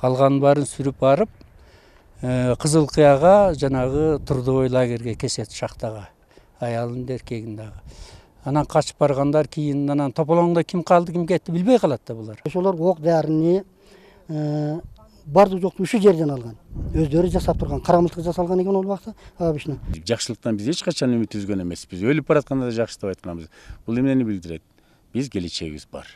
Калганын баарын сүрүп барып, Кызыл Кыяга жанагы трудовой лагерге кесет шахтага. Аялын да эркегин дагы. Анан качып баргандар кийин анан тополоңдо ким калды, ким кетти билбей калат да булар. Ошолор ок дарыны бардык жокту ушу жерден алган. Өздөрү жасап турган, карамылтык жасалган экен ол убакта обычно. Жакшылыктан биз эч качан үмүт үзгөн эмеспиз. Өлүп баратканда да жакшы деп айтканбыз. Бул эмнени билдирет? Биз келечегибиз бар.